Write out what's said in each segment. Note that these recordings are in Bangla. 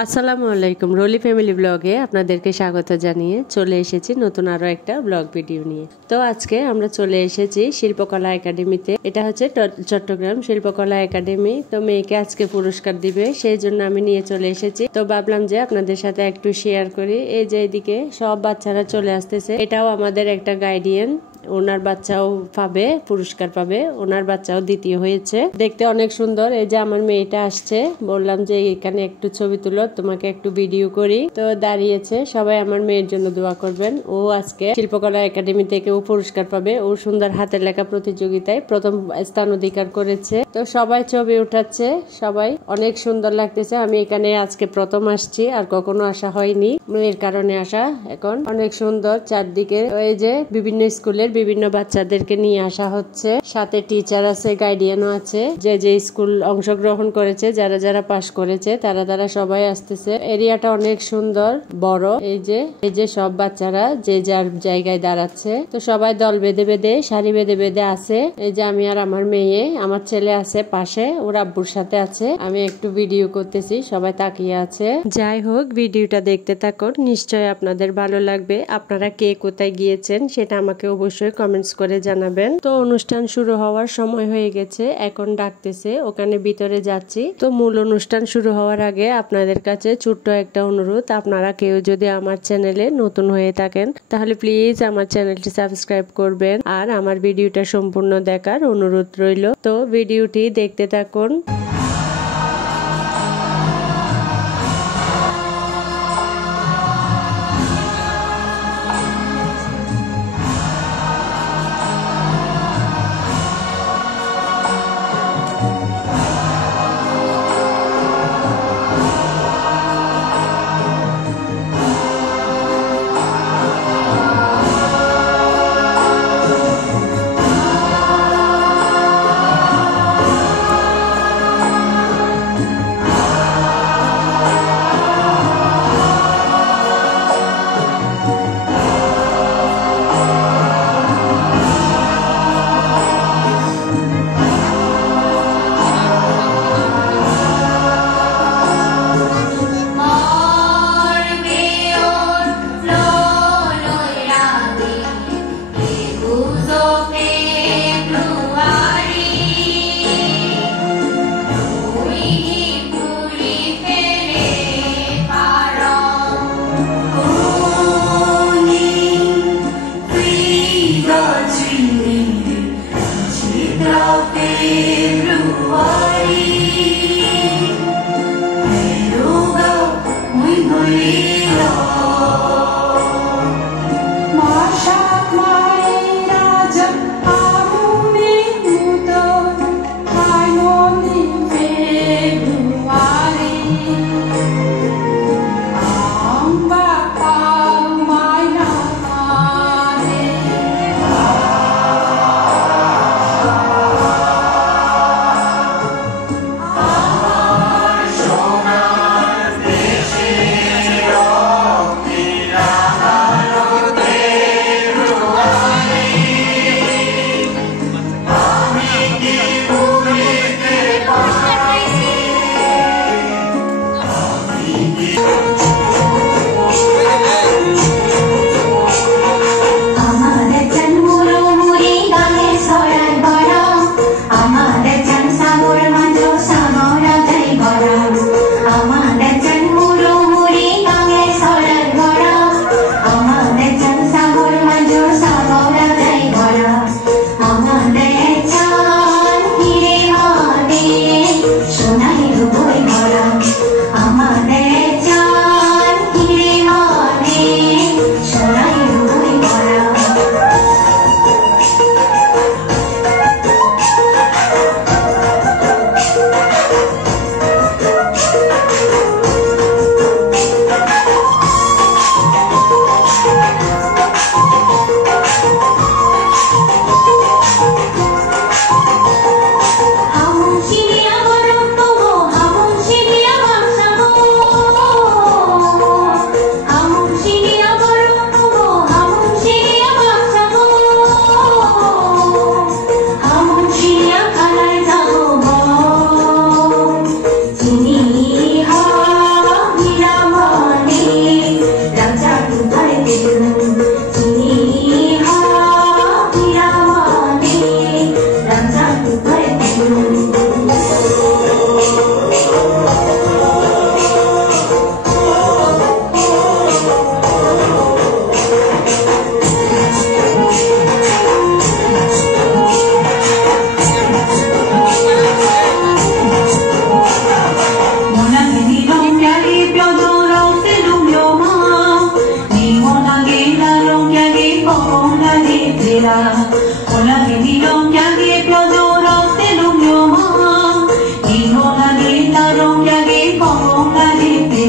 আসসালামু আলাইকুম রলি ফ্যামিলি ব্লগে আপনাদেরকে স্বাগত জানিয়ে চলে এসেছি নতুন আরো একটা ব্লগ ভিডিও নিয়ে। তো আজকে আমরা চলে এসেছি শিল্পকলা একাডেমিতে। এটা হচ্ছে চট্টগ্রাম শিল্পকলা একাডেমি। তো মেয়েকে আজকে পুরস্কার দিবে, সেই জন্য আমি নিয়ে চলে এসেছি। তো ভাবলাম যে আপনাদের সাথে একটু শেয়ার করি। এই যে এদিকে সব বাচ্চারা চলে আসতেছে, এটাও আমাদের একটা গাইডিয়ান, ওনার বাচ্চাও পাবে, পুরস্কার পাবে। ওনার বাচ্চাও দ্বিতীয় হয়েছে, দেখতে অনেক সুন্দর। এই যে আমার মেয়েটা আসছে, বললাম যে এখানে একটু ছবি তুলো, তোমাকে একটু ভিডিও করি। তো দাঁড়িয়েছে, সবাই আমার মেয়ের জন্য দোয়া করবেন। ও আজকে শিল্পকলা একাডেমি থেকে ও পুরস্কার পাবে। ও সুন্দর হাতের লেখা প্রতিযোগিতায় প্রথম স্থান অধিকার করেছে। তো সবাই ছবি উঠাচ্ছে, সবাই অনেক সুন্দর লাগতেছে। আমি এখানে আজকে প্রথম আসছি, আর কখনো আসা হয়নি, মেয়ের কারণে আসা। এখন অনেক সুন্দর চারদিকে। এই যে বিভিন্ন স্কুলের বিভিন্ন বাচ্চাদেরকে নিয়ে আসা হচ্ছে, সাথে টিচার আছে, গাইডিয়ানও আছে। যে যে স্কুল অংশগ্রহণ করেছে, যারা যারা পাশ করেছে, তারা সবাই আসতেছে। এরিয়াটা অনেক সুন্দর, বড়। এই যে সব বাচ্চারা যে যার জায়গায় দাঁড়াচ্ছে। তো সবাই দল বেঁধে বেঁধে, সারি বেঁধে বেঁধে আছে। এই যে আমি আর আমার মেয়ে, আমার ছেলে আছে পাশে, ওর আব্বুর সাথে আছে। আমি একটু ভিডিও করতেছি, সবাই তাকিয়ে আছে। যাই হোক, ভিডিওটা দেখতে থাকুন, নিশ্চয়ই আপনাদের ভালো লাগবে। আপনারা কে কোথায় গিয়েছেন সেটা আমাকে অবশ্যই কমেন্টস করে জানাবেন। তো অনুষ্ঠান শুরু হওয়ার সময় হয়ে গেছে, এখন ডাকতেছে, ওখানে ভিতরে যাচ্ছি। তো মূল অনুষ্ঠান শুরু হওয়ার আগে আপনাদের কাছে ছোট্ট একটা অনুরোধ, আপনারা কেউ যদি আমার চ্যানেলে নতুন হয়ে থাকেন তাহলে প্লিজ আমার চ্যানেলটি সাবস্ক্রাইব করবেন, আর আমার ভিডিওটা সম্পূর্ণ দেখার অনুরোধ রইল। তো ভিডিওটি দেখতে থাকুন। Amane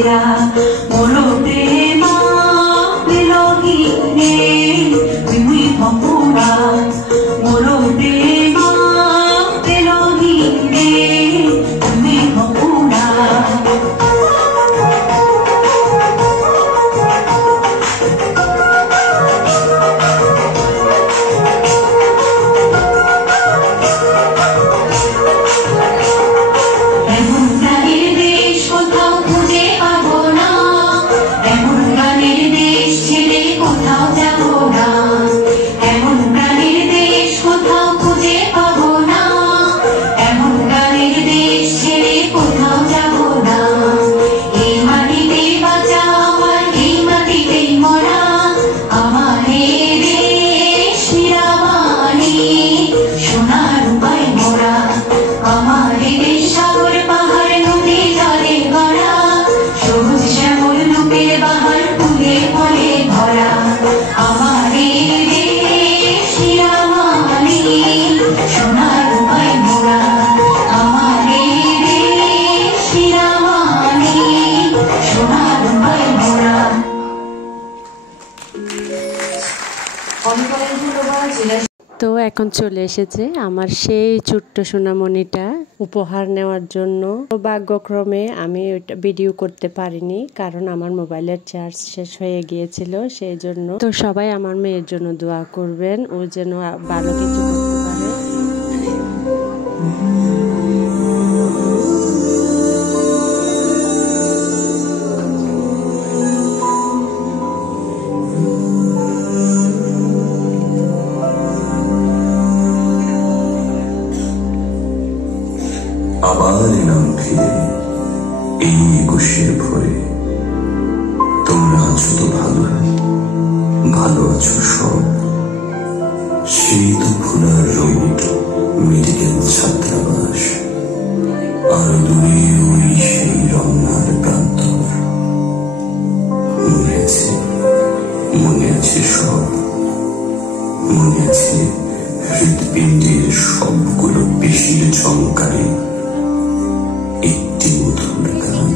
সেরা মোরো প্রেমা বিরোহীনে তুমি ভপুরা মোরো প্রেমা বিরোহীনে তুমি ভপুরা তো এখন চলে এসেছে আমার সেই ছোট্ট সোনামণিটা উপহার নেওয়ার জন্য। ভাগ্যক্রমে আমি ওটা ভিডিও করতে পারিনি কারণ আমার মোবাইলের চার্জ শেষ হয়ে গিয়েছিল, সেই জন্য। তো সবাই আমার মেয়ের জন্য দোয়া করবেন, ও যেন ভালো কিছু করতে পারে। আবার এলাম ফিরে এই 21-এর ভোরে। তোমরা আছো তো ভালো, ভালো আছো সব। সেই তো ভোলার রোড, মেডিকেল ছাত্রাবাস, আর দূরে ওই সেই রমনার প্রান্তর। মনে আছে সব, মনে আছে হৃৎপিণ্ডের সবগুলো পেশির ঝংকারে একটি মধুর গান।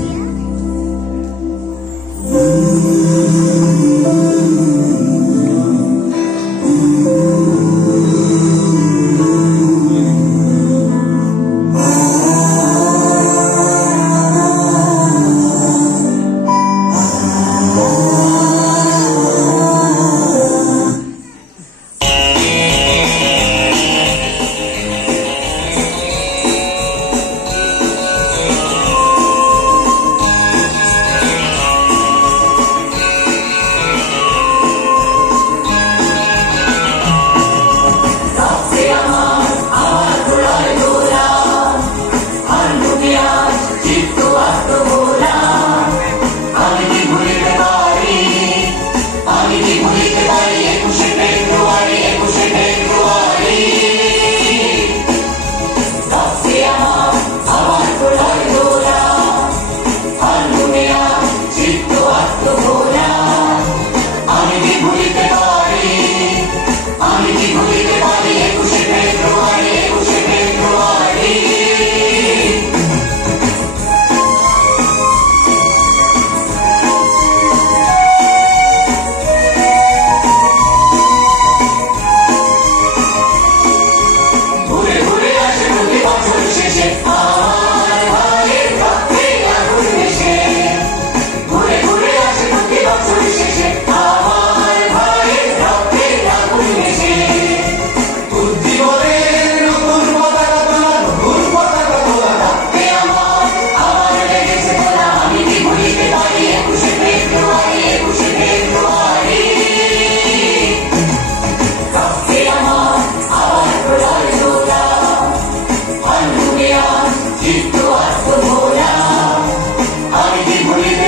আমি কি ভুলিতে